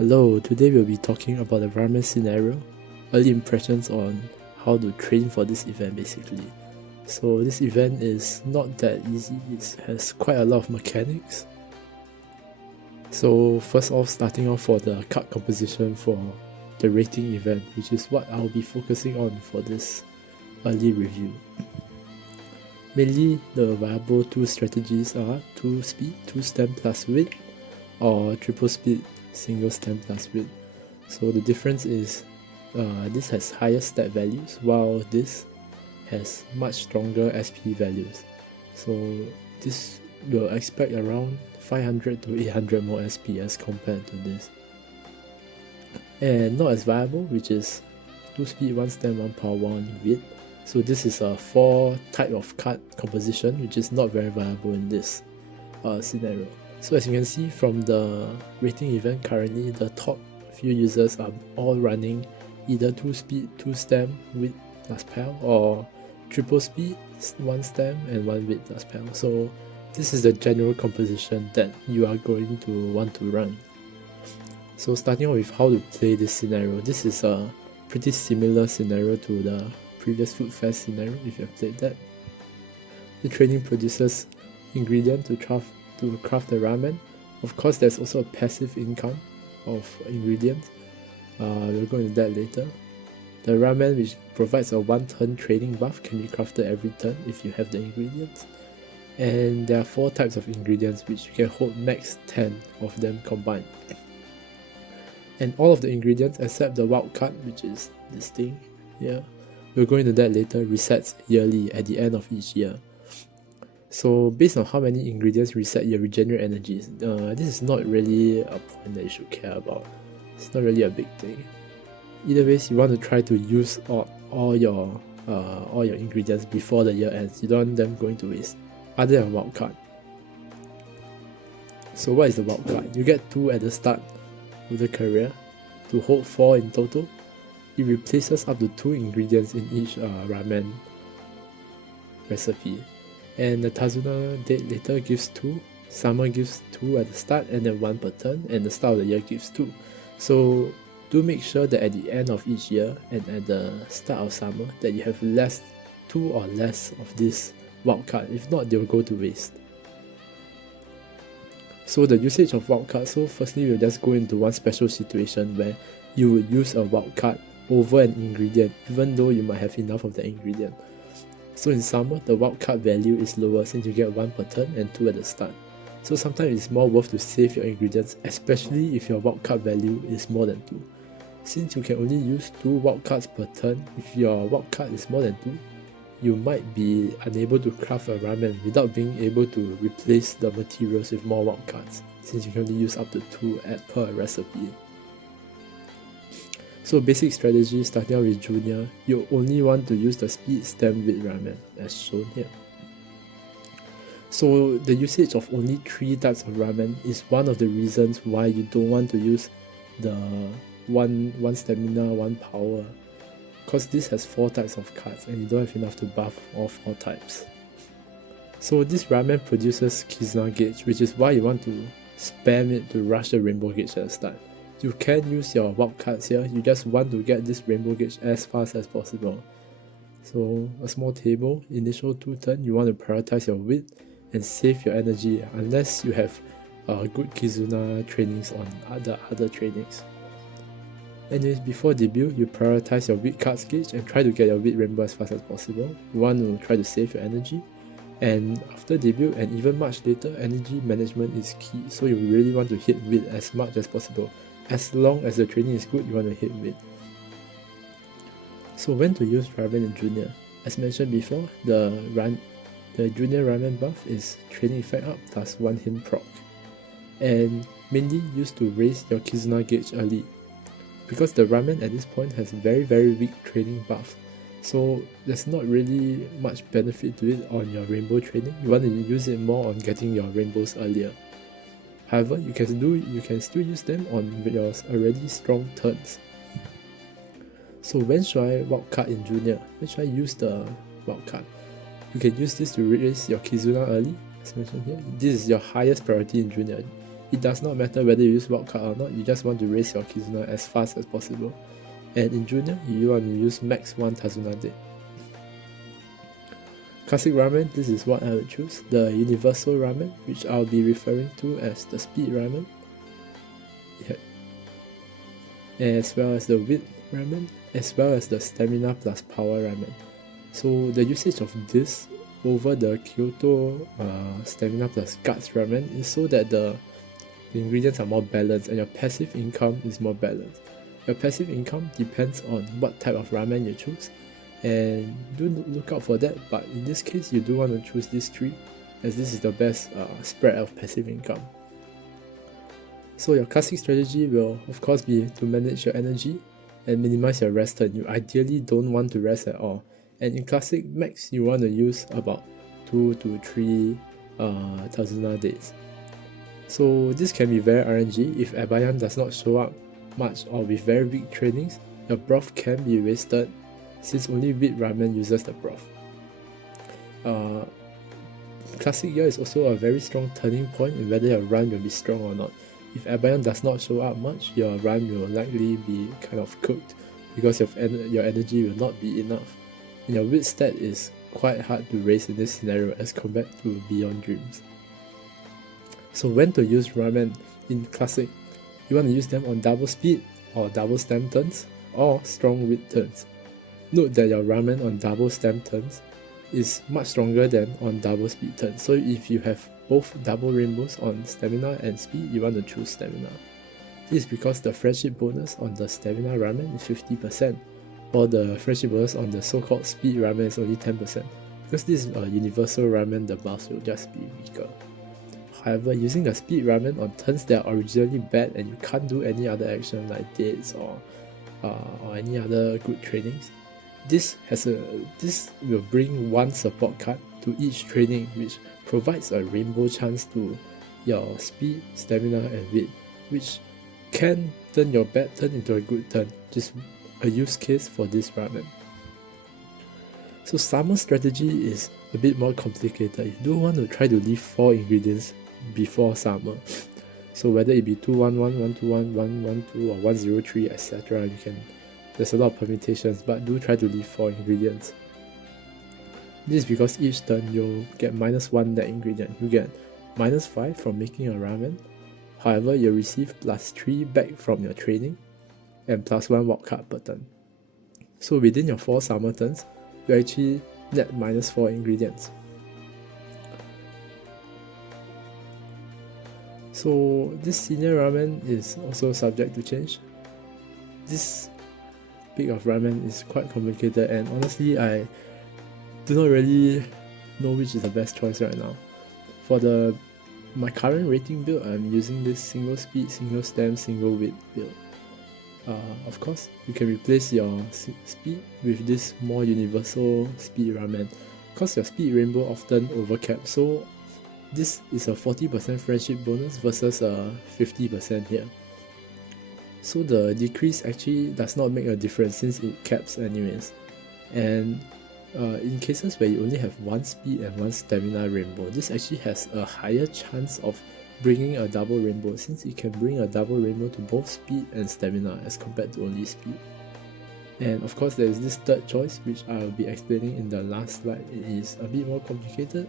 Hello, today we'll be talking about the ramen scenario, early impressions on how to train for this event basically. So this event is not that easy, it has quite a lot of mechanics. So first off, starting off for the card composition for the rating event, which is what I'll be focusing on for this early review. Mainly the viable two strategies are 2 speed, 2 stem plus width, or triple speed, single stem plus width. So the difference is this has higher stat values while this has much stronger SP values. So this will expect around 500 to 800 more SP as compared to this. And not as viable, which is 2 speed, 1 stem, 1 power, 1 width. So this is a 4 type of card composition, which is not very viable in this scenario. So as you can see from the rating event currently, the top few users are all running either 2 speed, 2 stem, width plus pal, or triple speed, 1 stem and 1 width plus pal. So this is the general composition that you are going to want to run. So starting off with how to play this scenario, this is a pretty similar scenario to the previous Food Fest scenario if you have played that. The training produces ingredient to craft the ramen. Of course, there's also a passive income of ingredients. We'll go into that later. The ramen, which provides a 1 turn training buff, can be crafted every turn if you have the ingredients. And there are 4 types of ingredients which you can hold max 10 of them combined. And all of the ingredients except the wild card, which is this thing here, we'll go into that later, resets yearly at the end of each year. So based on how many ingredients reset your regenerate energies, this is not really a point that you should care about. It's not really a big thing. Either way, you want to try to use all your ingredients before the year ends. You don't want them going to waste, other than wild card. So what is the wild card? You get 2 at the start of the career to hold 4 in total. It replaces up to 2 ingredients in each ramen recipe. And the Tazuna date later gives 2, summer gives 2 at the start and then 1 per turn, and the start of the year gives 2. So do make sure that at the end of each year and at the start of summer that you have 2 or less of this wildcard. If not, they'll go to waste. So the usage of wildcard, so firstly we'll just go into one special situation where you would use a wildcard over an ingredient even though you might have enough of the ingredient. So in summer, the wildcard value is lower since you get 1 per turn and 2 at the start. So sometimes it's more worth to save your ingredients, especially if your wildcard value is more than 2. Since you can only use 2 wildcards per turn, if your wildcard is more than 2, you might be unable to craft a ramen without being able to replace the materials with more wildcards, since you can only use up to 2 per recipe. So basic strategy, starting out with junior, you only want to use the speed stem with ramen as shown here. So the usage of only 3 types of ramen is one of the reasons why you don't want to use the one stamina, 1 power, because this has 4 types of cards and you don't have enough to buff all 4 types. So this ramen produces Kizuna gauge, which is why you want to spam it to rush the rainbow gauge at the start. You can use your wild cards here, you just want to get this rainbow gauge as fast as possible. So a small table, initial 2 turn, you want to prioritize your width and save your energy unless you have good Kizuna trainings on other trainings. Anyways, before debut, you prioritize your width cards gauge and try to get your width rainbow as fast as possible. You want to try to save your energy. And after debut and even much later, energy management is key, so you really want to hit width as much as possible. As long as the training is good, you want to hit width. So when to use ramen in junior? As mentioned before, the junior ramen buff is training effect up plus 1 hint proc, and mainly used to raise your Kizuna gauge early, because the ramen at this point has very weak training buff. So there's not really much benefit to it on your rainbow training. You want to use it more on getting your rainbows earlier. However, you can still use them on your already strong turns. So when should I wildcard in junior? When should I use the wildcard? You can use this to raise your Kizuna early, as mentioned here. This is your highest priority in junior. It does not matter whether you use wildcard or not, you just want to raise your Kizuna as fast as possible. And in Junior, you want to use max 1 Tazuna Date. Classic Ramen, this is what I would choose. The Universal Ramen, which I'll be referring to as the Speed Ramen. Yeah. As well as the Wit Ramen, as well as the Stamina plus Power Ramen. So the usage of this over the Kyoto Stamina plus Guts Ramen is so that the ingredients are more balanced and your passive income is more balanced. Your passive income depends on what type of ramen you choose, and do look out for that, but in this case you do want to choose these three, as this is the best spread of passive income. So your classic strategy will of course be to manage your energy and minimize your rest turn. You ideally don't want to rest at all, and in classic max you want to use about 2 to 3 Tazuna days. So this can be very RNG. If Abayan does not show up much or with very weak trainings, your broth can be wasted since only Wheat Ramen uses the broth. Classic year is also a very strong turning point in whether your run will be strong or not. If Abayan does not show up much, your run will likely be kind of cooked because your energy will not be enough. And your wit stat is quite hard to raise in this scenario as compared to Beyond Dreams. So when to use ramen in classic, you want to use them on double speed or double stem turns or strong wit turns. Note that your ramen on double stem turns is much stronger than on double speed turns. So if you have both double rainbows on stamina and speed, you want to choose stamina. This is because the friendship bonus on the stamina ramen is 50%, while the friendship bonus on the so-called speed ramen is only 10%. Because this is a universal ramen, the buffs will just be weaker. However, using the speed ramen on turns that are originally bad and you can't do any other action like dates or any other good trainings, this will bring one support card to each training, which provides a rainbow chance to your speed, stamina and wit, which can turn your bad turn into a good turn. Just a use case for this ramen. So summer strategy is a bit more complicated. You don't want to try to leave 4 ingredients before summer. So whether it be 211, 121, 112 or 103, etc., there's a lot of permutations, but do try to leave 4 ingredients. This is because each turn you'll get -1 that ingredient. You get -5 from making a ramen. However, you'll receive +3 back from your training and +1 wildcard per turn. So within your 4 summer turns, you actually net -4 ingredients. So this senior ramen is also subject to change. This pick of ramen is quite complicated, and honestly I do not really know which is the best choice right now. For my current rating build, I'm using this single speed, single stem, single weight build. Of course, you can replace your speed with this more universal speed ramen, because your speed rainbow often overcaps, so this is a 40% friendship bonus versus a 50% here. So the decrease actually does not make a difference since it caps anyways. And in cases where you only have 1 speed and 1 stamina rainbow, this actually has a higher chance of bringing a double rainbow, since it can bring a double rainbow to both speed and stamina as compared to only speed. And of course there is this third choice, which I will be explaining in the last slide. It is a bit more complicated.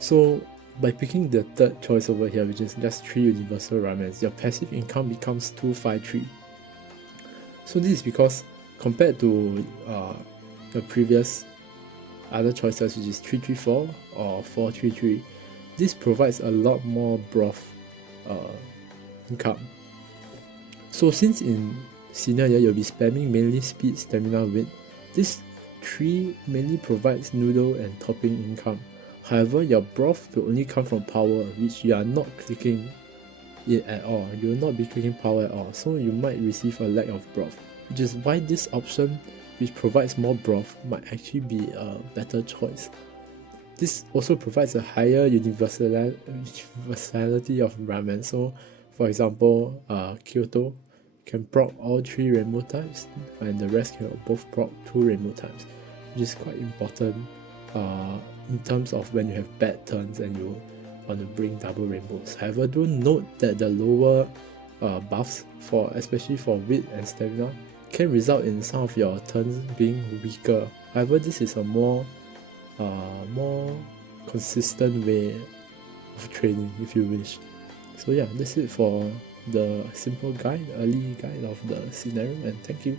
So by picking the third choice over here, which is just 3 universal ramens, your passive income becomes 253. So this is because compared to the previous other choices, which is 334 or 433, this provides a lot more broth income. So since in senior year you'll be spamming mainly speed, stamina, wit, this 3 mainly provides noodle and topping income. However, your broth will only come from power, which you are not clicking it at all. You will not be clicking power at all, so you might receive a lack of broth, which is why this option, which provides more broth, might actually be a better choice. This also provides a higher universality of ramen. So for example, Kyoto can proc all 3 rainbow types, and the rest can both proc 2 rainbow types, which is quite important in terms of when you have bad turns and you want to bring double rainbows. However, do note that the lower buffs, especially for wit and stamina, can result in some of your turns being weaker. However, this is a more consistent way of training, if you wish. So yeah, that's it for the simple guide, early guide of the scenario, and thank you.